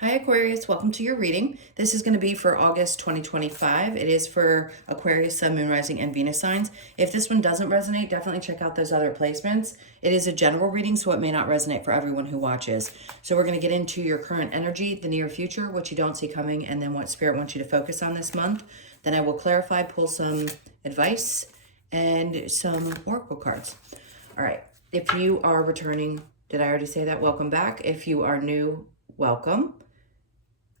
Hi Aquarius, welcome to your reading. This is going to be for August 2025. It is for Aquarius, Sun, Moon, Rising, and Venus signs. If this one doesn't resonate, definitely check out those other placements. It is a general reading, so it may not resonate for everyone who watches. So we're going to get into your current energy, the near future, what you don't see coming, and then what Spirit wants you to focus on this month. Then I will clarify, pull some advice, and some oracle cards. All right, if you are returning, did I already say that? Welcome back. If you are new, welcome.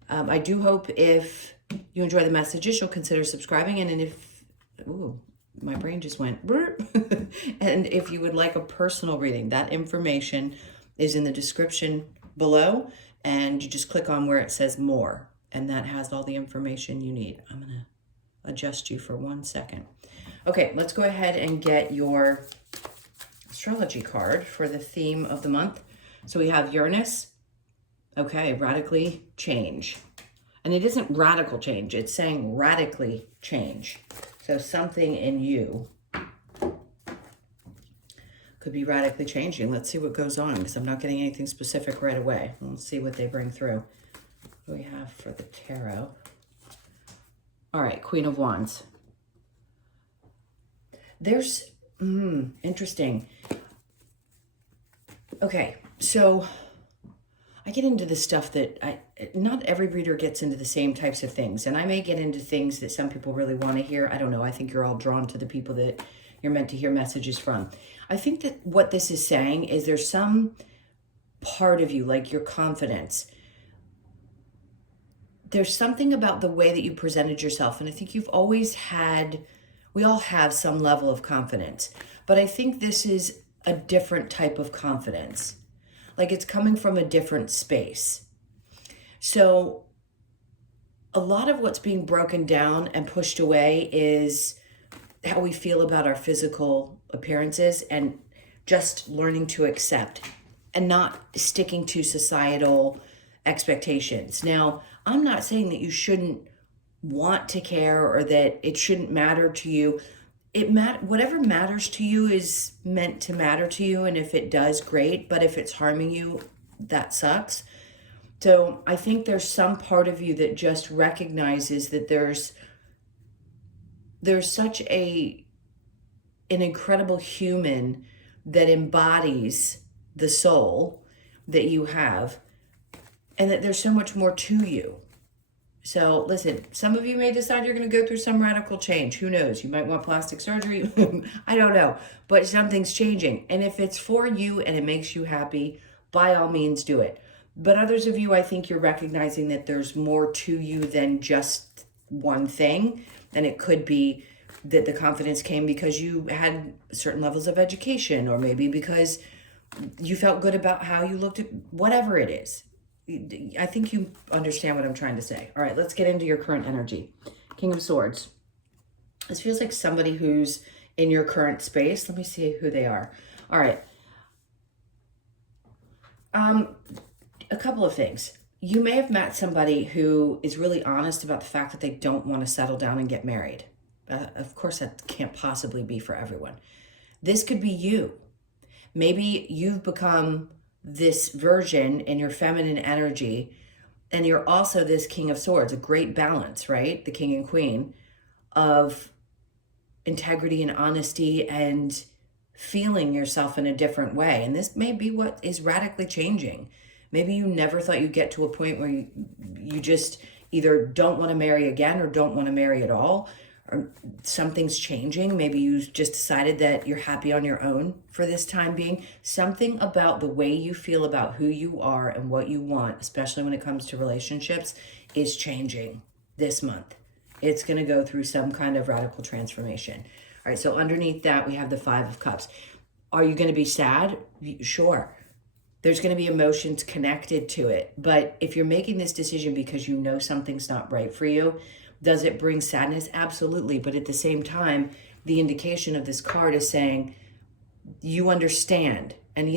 I do hope if you enjoy the messages, you'll consider subscribing. And if, ooh, my brain just went, and if you would like a personal reading, that information is in the description below. And you just click on where it says more. And that has all the information you need. I'm going to adjust you for 1 second. Okay, let's go ahead and get your astrology card for the theme of the month. So we have Uranus. Okay, radically change. And it isn't radical change, it's saying radically change. So something in you could be radically changing. Let's see what goes on, because I'm not getting anything specific right away. Let's see what they bring through. What do we have for the tarot? All right, Queen of Wands. There's, interesting. Okay, so I get into the stuff that not every reader gets into the same types of things. And I may get into things that some people really want to hear. I don't know. I think you're all drawn to the people that you're meant to hear messages from. I think that what this is saying is there's some part of you, like your confidence. There's something about the way that you presented yourself. And I think you've always had, we all have some level of confidence. But I think this is a different type of confidence. Like it's coming from a different space. So a lot of what's being broken down and pushed away is how we feel about our physical appearances and just learning to accept and not sticking to societal expectations. Now, I'm not saying that you shouldn't want to care or that it shouldn't matter to you. Whatever matters to you is meant to matter to you, and if it does, great, but if it's harming you, that sucks. So I think there's some part of you that just recognizes that there's such an incredible human that embodies the soul that you have, and that there's so much more to you. So listen, some of you may decide you're going to go through some radical change. Who knows? You might want plastic surgery. I don't know. But something's changing. And if it's for you and it makes you happy, by all means do it. But others of you, I think you're recognizing that there's more to you than just one thing. And it could be that the confidence came because you had certain levels of education, or maybe because you felt good about how you looked at whatever it is. I think you understand what I'm trying to say. All right, let's get into your current energy. King of Swords. This feels like somebody who's in your current space. Let me see who they are. All right. A couple of things. You may have met somebody who is really honest about the fact that they don't want to settle down and get married. Of course, that can't possibly be for everyone. This could be you. Maybe you've become this version in your feminine energy, and you're also this King of Swords, a great balance, right? The King and Queen of integrity and honesty and feeling yourself in a different way. And this may be what is radically changing. Maybe you never thought you'd get to a point where you just either don't want to marry again or don't want to marry at all, or something's changing. Maybe you just decided that you're happy on your own for this time being. Something about the way you feel about who you are and what you want, especially when it comes to relationships, is changing this month. It's going to go through some kind of radical transformation. All right, so underneath that, we have the Five of Cups. Are you going to be sad? Sure. There's going to be emotions connected to it. But if you're making this decision because you know something's not right for you, does it bring sadness? Absolutely. But at the same time, the indication of this card is saying you understand. And he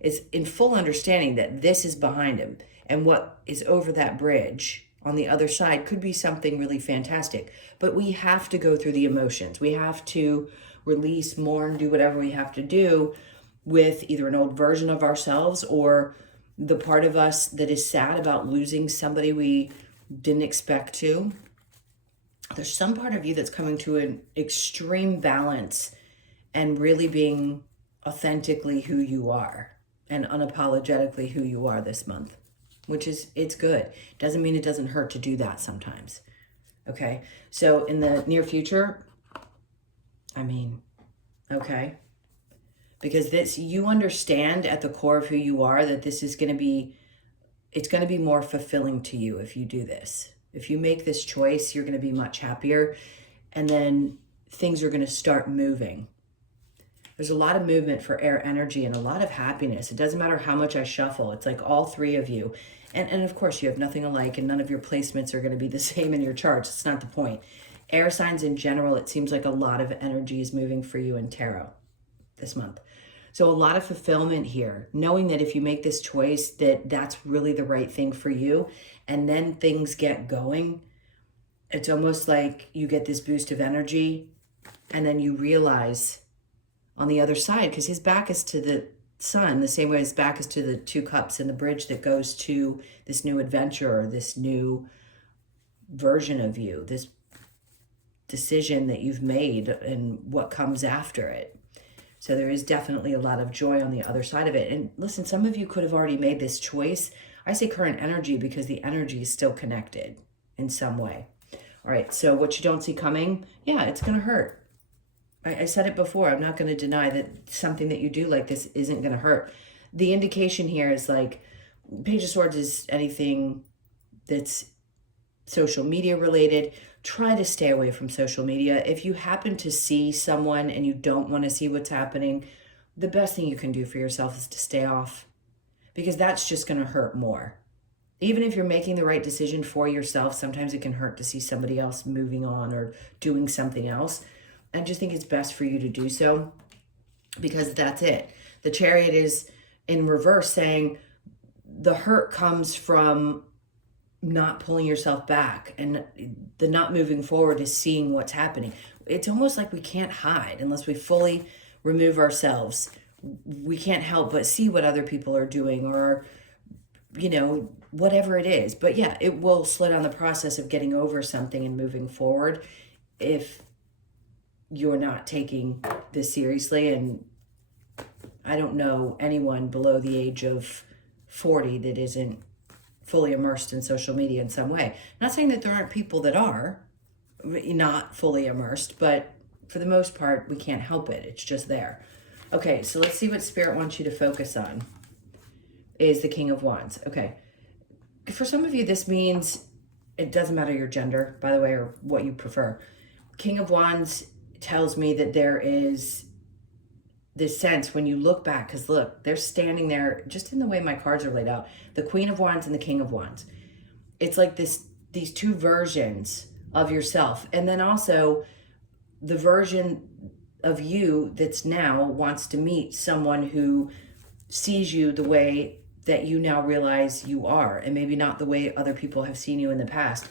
is in full understanding that this is behind him. And what is over that bridge on the other side could be something really fantastic. But we have to go through the emotions. We have to release, mourn, do whatever we have to do with either an old version of ourselves or the part of us that is sad about losing somebody we didn't expect to. There's some part of you that's coming to an extreme balance and really being authentically who you are and unapologetically who you are this month, which is, it's good. Doesn't mean it doesn't hurt to do that sometimes. Okay. So in the near future, I mean, okay. Because this, you understand at the core of who you are that this is going to be, it's going to be more fulfilling to you if you do this. If you make this choice, you're going to be much happier, and then things are going to start moving. There's a lot of movement for air energy and a lot of happiness. It doesn't matter how much I shuffle. It's like all three of you. And of course, you have nothing alike, and none of your placements are going to be the same in your charts. It's not the point. Air signs in general, it seems like a lot of energy is moving for you in tarot this month. So a lot of fulfillment here, knowing that if you make this choice, that that's really the right thing for you, and then things get going. It's almost like you get this boost of energy, and then you realize on the other side, because his back is to the sun, the same way his back is to the two cups and the bridge that goes to this new adventure or this new version of you, this decision that you've made and what comes after it. So there is definitely a lot of joy on the other side of it. And listen, some of you could have already made this choice. I say current energy because the energy is still connected in some way. All right, so what you don't see coming, yeah, it's going to hurt. I said it before. I'm not going to deny that something that you do like this isn't going to hurt. The indication here is like Page of Swords is anything that's social media related. Try to stay away from social media. If you happen to see someone and you don't want to see what's happening, the best thing you can do for yourself is to stay off, because that's just going to hurt more. Even if you're making the right decision for yourself, sometimes it can hurt to see somebody else moving on or doing something else. I just think it's best for you to do so, because that's it. The Chariot is in reverse, saying the hurt comes from not pulling yourself back, and the not moving forward is seeing what's happening. It's almost like we can't hide unless we fully remove ourselves. We can't help but see what other people are doing, or, you know, whatever it is. But yeah, it will slow down the process of getting over something and moving forward if you're not taking this seriously. And I don't know anyone below the age of 40 that isn't fully immersed in social media in some way. I'm not saying that there aren't people that are not fully immersed, but for the most part, we can't help it. It's just there. Okay, so let's see what Spirit wants you to focus on. Is the King of Wands. Okay. For some of you, this means, it doesn't matter your gender, by the way, or what you prefer. King of Wands tells me that there is this sense when you look back, because look, they're standing there just in the way my cards are laid out. The Queen of Wands and the King of Wands. It's like these two versions of yourself. And then also the version of you that's now wants to meet someone who sees you the way that you now realize you are, and maybe not the way other people have seen you in the past.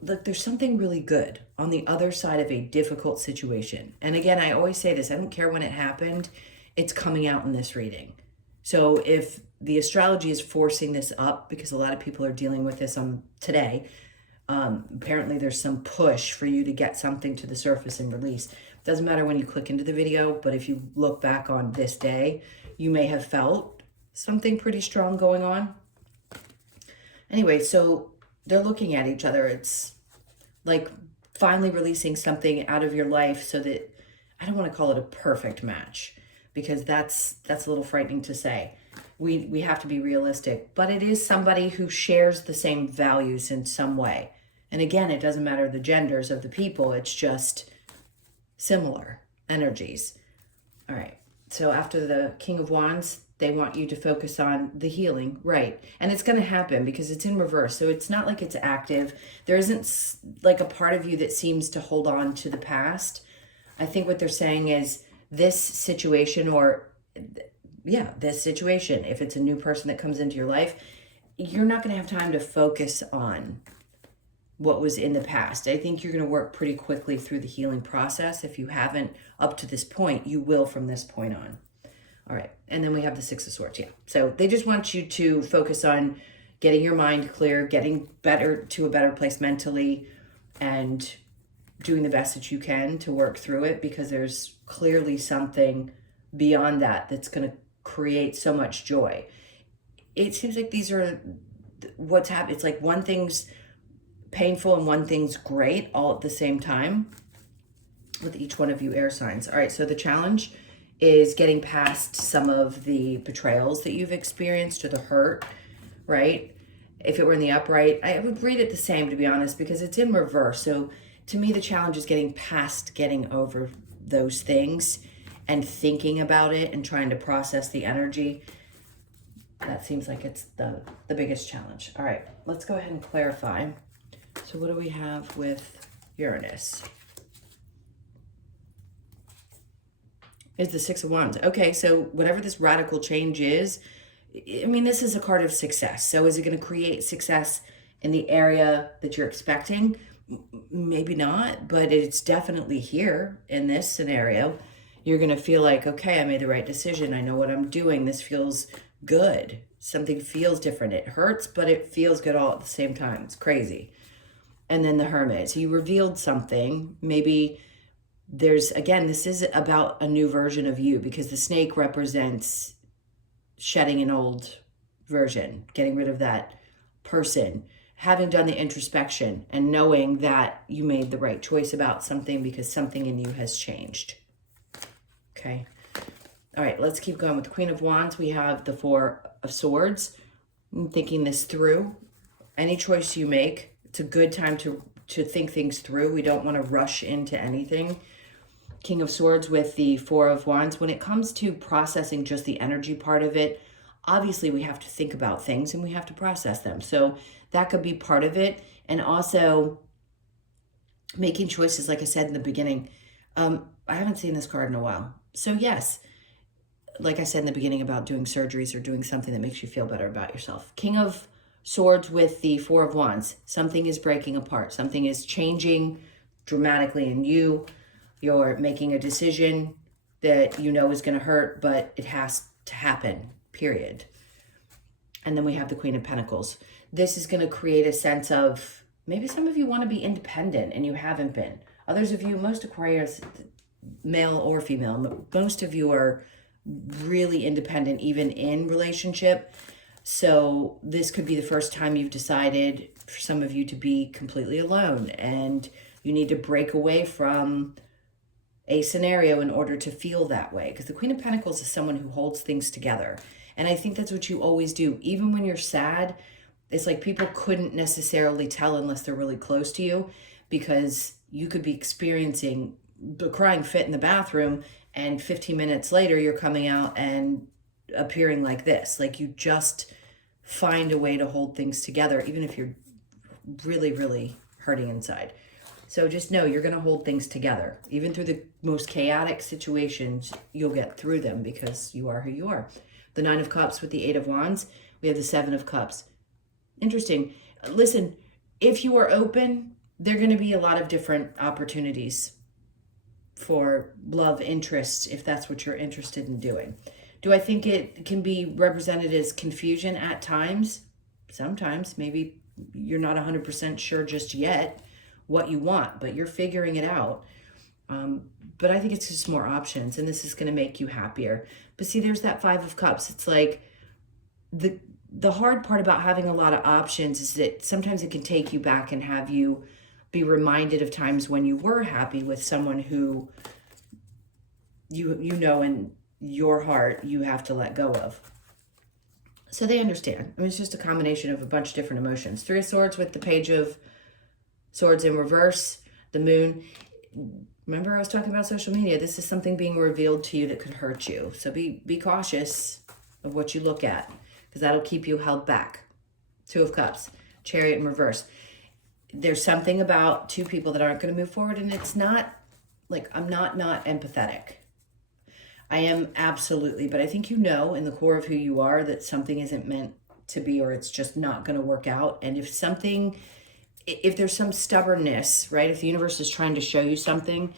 Look, there's something really good on the other side of a difficult situation. And again, I always say this, I don't care when it happened, it's coming out in this reading. So if the astrology is forcing this up, because a lot of people are dealing with this today, apparently there's some push for you to get something to the surface and release. Doesn't matter when you click into the video, but if you look back on this day, you may have felt something pretty strong going on. Anyway, so they're looking at each other. It's like finally releasing something out of your life, so that, I don't want to call it a perfect match, because that's a little frightening to say. We have to be realistic, but it is somebody who shares the same values in some way. And again, it doesn't matter the genders of the people, it's just similar energies. All right, so after the King of Wands, they want you to focus on the healing, right? And it's going to happen because it's in reverse. So it's not like it's active. There isn't like a part of you that seems to hold on to the past. I think what they're saying is this situation, or yeah, this situation, if it's a new person that comes into your life, you're not going to have time to focus on what was in the past. I think you're going to work pretty quickly through the healing process. If you haven't up to this point, you will from this point on. All right. And then we have the Six of Swords. Yeah. So they just want you to focus on getting your mind clear, getting better to a better place mentally, and doing the best that you can to work through it, because there's clearly something beyond that that's going to create so much joy. It seems like these are what's happening. It's like one thing's painful and one thing's great all at the same time with each one of you air signs. All right, so the challenge is getting past some of the betrayals that you've experienced or the hurt, right? If it were in the upright, I would read it the same, to be honest, because it's in reverse. So to me, the challenge is getting past, getting over those things and thinking about it and trying to process the energy. That seems like it's the biggest challenge. All right, let's go ahead and clarify. So what do we have with Uranus? Is the Six of Wands. Okay, so whatever this radical change is, I mean, this is a card of success. So is it going to create success in the area that you're expecting? Maybe not, but it's definitely here in this scenario. You're going to feel like, okay, I made the right decision. I know what I'm doing. This feels good. Something feels different. It hurts, but it feels good all at the same time. It's crazy. And then the Hermit. So you revealed something. Maybe there's, again, this is about a new version of you, because the snake represents shedding an old version, getting rid of that person, having done the introspection and knowing that you made the right choice about something because something in you has changed. Okay. All right, let's keep going with the Queen of Wands. We have the Four of Swords. I'm thinking this through. Any choice you make, it's a good time to think things through. We don't want to rush into anything. King of Swords with the Four of Wands. When it comes to processing just the energy part of it, obviously we have to think about things and we have to process them. So that could be part of it. And also making choices, like I said in the beginning. I haven't seen this card in a while. So yes, like I said in the beginning about doing surgeries or doing something that makes you feel better about yourself. King of Swords with the Four of Wands. Something is breaking apart. Something is changing dramatically in you. You're making a decision that you know is going to hurt, but it has to happen, period. And then we have the Queen of Pentacles. This is going to create a sense of, maybe some of you want to be independent and you haven't been. Others of you, most Aquarius, male or female, most of you are really independent, even in relationship. So this could be the first time you've decided, for some of you, to be completely alone, and you need to break away from a scenario in order to feel that way, because the Queen of Pentacles is someone who holds things together. And I think that's what you always do. Even when you're sad, it's like people couldn't necessarily tell unless they're really close to you, because you could be experiencing the crying fit in the bathroom and 15 minutes later you're coming out and appearing like this. Like, you just find a way to hold things together, even if you're really, really hurting inside. So just know you're going to hold things together. Even through the most chaotic situations, you'll get through them because you are who you are. The Nine of Cups with the Eight of Wands. We have the Seven of Cups. Interesting. Listen, if you are open, there are going to be a lot of different opportunities for love interests, if that's what you're interested in doing. Do I think it can be represented as confusion at times? Sometimes. Maybe you're not 100% sure just yet what you want, but you're figuring it out. But I think it's just more options, and this is going to make you happier. But see, there's that Five of Cups. It's like the hard part about having a lot of options is that sometimes it can take you back and have you be reminded of times when you were happy with someone who you know in your heart you have to let go of. So they understand. I mean, it's just a combination of a bunch of different emotions. Three of Swords with the Page of Swords in reverse, the Moon. Remember, I was talking about social media. This is something being revealed to you that could hurt you. So be cautious of what you look at, because that'll keep you held back. Two of Cups, Chariot in reverse. There's something about two people that aren't going to move forward, and it's not like, I'm not empathetic. I am absolutely, but I think you know in the core of who you are that something isn't meant to be, or it's just not going to work out. And if there's some stubbornness, right? If the universe is trying to show you something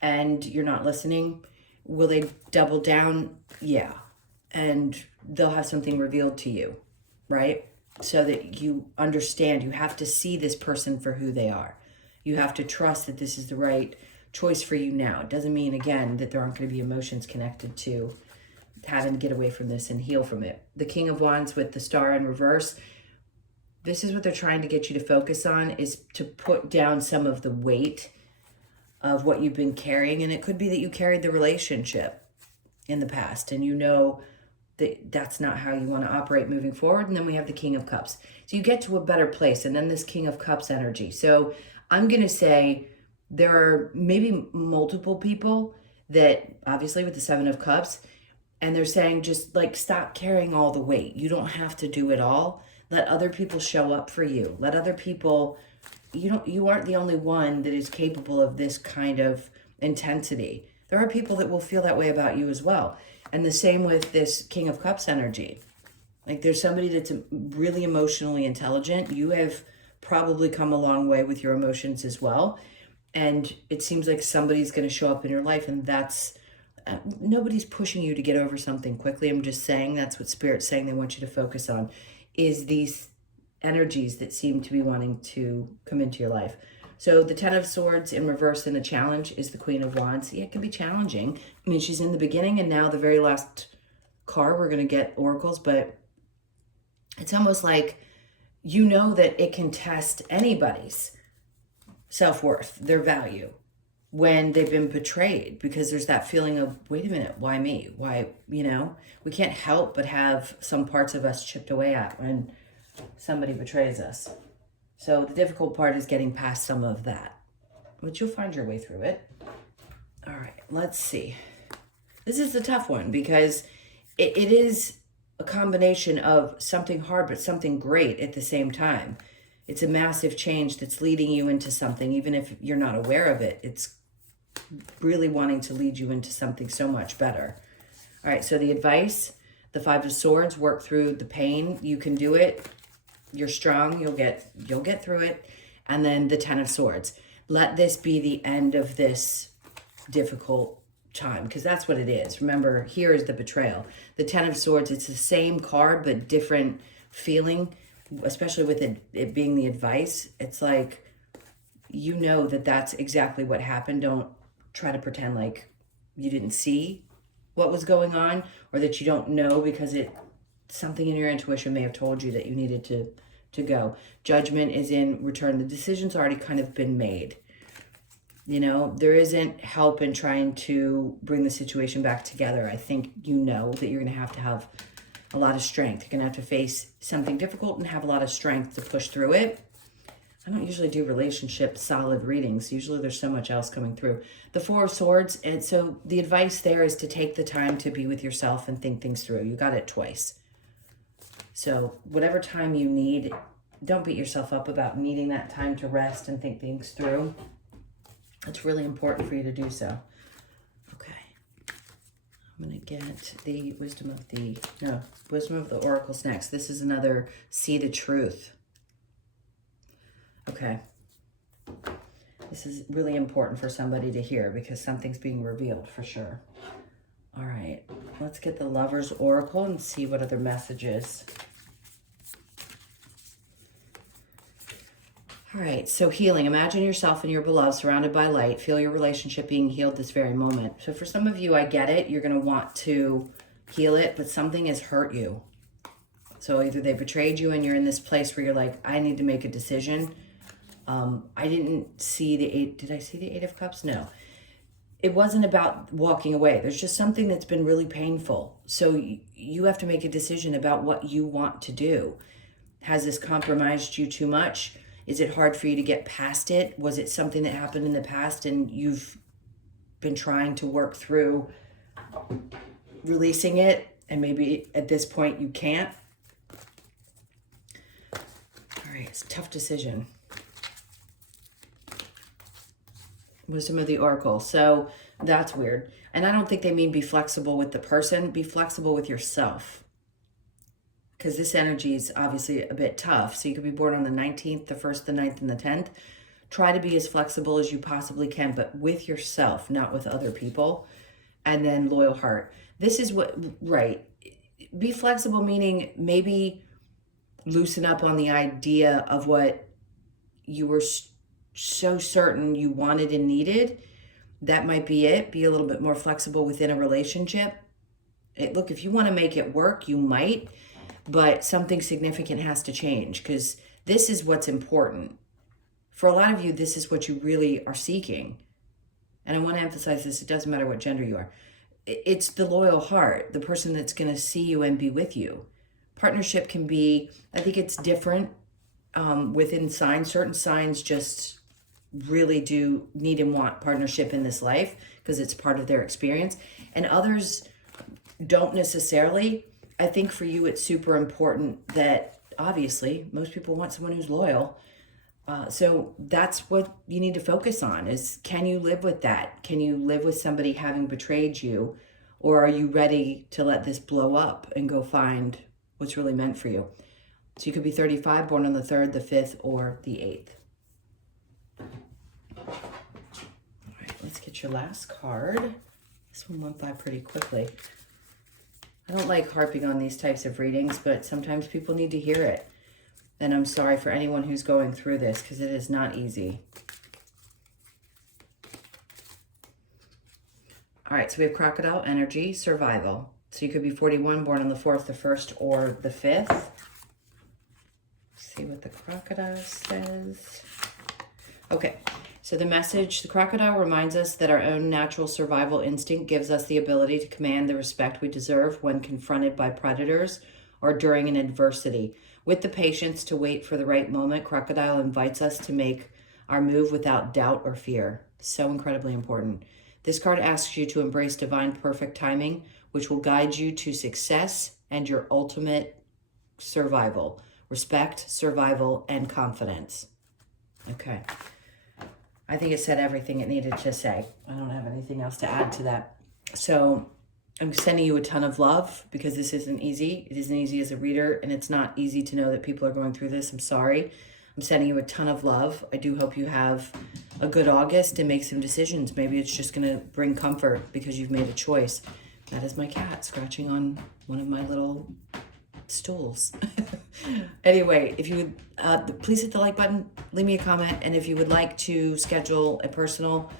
and you're not listening, will they double down? Yeah. and they'll have something revealed to you, right? So that you understand, you have to see this person for who they are. You have to trust that this is the right choice for you now. It doesn't mean, again, that there aren't going to be emotions connected to having to get away from this and heal from it. The King of Wands with the star in reverse, this is what they're trying to get you to focus on, is to put down some of the weight of what you've been carrying. And it could be that you carried the relationship in the past and you know that that's not how you want to operate moving forward. And then we have the King of Cups. So you get to a better place, and then this King of Cups energy. So I'm going to say there are maybe multiple people that, obviously with the Seven of Cups, and they're saying just like stop carrying all the weight. You don't have to do it all. Let other people show up for you. Let other people, you aren't the only one that is capable of this kind of intensity. There are people that will feel that way about you as well. And the same with this King of Cups energy. Like there's somebody that's really emotionally intelligent. You have probably come a long way with your emotions as well. And it seems like somebody's going to show up in your life, and that's, nobody's pushing you to get over something quickly. I'm just saying that's what Spirit's saying they want you to focus on, is these energies that seem to be wanting to come into your life. So the Ten of Swords in reverse in the challenge is the Queen of Wands. Yeah, it can be challenging. I mean, she's in the beginning, and now the very last card, we're going to get oracles, but it's almost like you know that it can test anybody's self-worth, their value, when they've been betrayed, because there's that feeling of, wait a minute, why me? Why, we can't help but have some parts of us chipped away at when somebody betrays us. So the difficult part is getting past some of that, but you'll find your way through it. All right, let's see. This is the tough one because it is a combination of something hard but something great at the same time. It's a massive change that's leading you into something, even if you're not aware of it. It's really wanting to lead you into something so much better. All right, so the advice, the Five of Swords, work through the pain. You can do it. You're strong. You'll get through it. And then the Ten of Swords. Let this be the end of this difficult time, because that's what it is. Remember, here is the betrayal. The Ten of Swords, it's the same card, but different feeling, especially with it being the advice. It's like, you know that that's exactly what happened. Don't try to pretend like you didn't see what was going on, or that you don't know because something in your intuition may have told you that you needed to go. Judgment is in return. The decision's already kind of been made. There isn't help in trying to bring the situation back together. I think you know that you're going to have a lot of strength. You're going to have to face something difficult and have a lot of strength to push through it. I don't usually do relationship solid readings. Usually there's so much else coming through. The Four of Swords, and so the advice there is to take the time to be with yourself and think things through. You got it twice. So whatever time you need, don't beat yourself up about needing that time to rest and think things through. It's really important for you to do so. Okay. I'm going to get the wisdom of the oracles next. This is another see the truth. Okay. This is really important for somebody to hear because something's being revealed for sure. All right. Let's get the Lover's Oracle and see what other messages. All right, so healing. Imagine yourself and your beloved surrounded by light. Feel your relationship being healed this very moment. So for some of you, I get it. You're going to want to heal it, but something has hurt you. So either they betrayed you and you're in this place where you're like, I need to make a decision. I didn't see the eight. Did I see the Eight of Cups? No. It wasn't about walking away. There's just something that's been really painful. So you have to make a decision about what you want to do. Has this compromised you too much? Is it hard for you to get past it? Was it something that happened in the past and you've been trying to work through releasing it, and maybe at this point you can't? All right, it's a tough decision. Wisdom of the Oracle. So that's weird. And I don't think they mean be flexible with the person. Be flexible with yourself. Because this energy is obviously a bit tough. So you could be born on the 19th, the 1st, the 9th, and the 10th. Try to be as flexible as you possibly can, but with yourself, not with other people. And then loyal heart. This is what, right. be flexible, meaning maybe loosen up on the idea of what you were so certain you wanted and needed. That might be it. Be a little bit more flexible within a relationship. Look, if you want to make it work, you might, but something significant has to change, because this is what's important. For a lot of you, this is what you really are seeking. And I want to emphasize this, it doesn't matter what gender you are. It's the loyal heart, the person that's going to see you and be with you. Partnership can be, I think it's different within signs. Certain signs just really do need and want partnership in this life because it's part of their experience. And others don't necessarily. I think for you, it's super important that obviously most people want someone who's loyal. So that's what you need to focus on is, can you live with that? Can you live with somebody having betrayed you? Or are you ready to let this blow up and go find what's really meant for you? So you could be 35, born on the 3rd, the 5th, or the 8th. All right, let's get your last card. This one went by pretty quickly. I don't like harping on these types of readings, but sometimes people need to hear it. And I'm sorry for anyone who's going through this, because it is not easy. All right, so we have crocodile energy, survival. So you could be 41, born on the 4th, the 1st, or the 5th. Let's see what the crocodile says. Okay, so the message, the crocodile reminds us that our own natural survival instinct gives us the ability to command the respect we deserve when confronted by predators or during an adversity. With the patience to wait for the right moment, crocodile invites us to make our move without doubt or fear. So incredibly important. This card asks you to embrace divine perfect timing, which will guide you to success and your ultimate survival. Respect, survival, and confidence. Okay. I think it said everything it needed to say. I don't have anything else to add to that. So I'm sending you a ton of love, because this isn't easy. It isn't easy as a reader, and it's not easy to know that people are going through this. I'm sorry. I'm sending you a ton of love. I do hope you have a good August and make some decisions. Maybe it's just going to bring comfort because you've made a choice. That is my cat scratching on one of my little stools. Anyway, if you would, please hit the like button, leave me a comment, and if you would like to schedule a personal,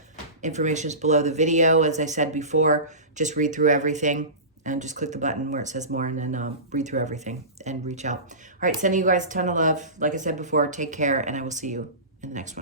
information is below the video. As I said before, just read through everything and just click the button where it says more, and then read through everything and reach out. All right, sending you guys a ton of love. Like I said before, take care, and I will see you in the next one.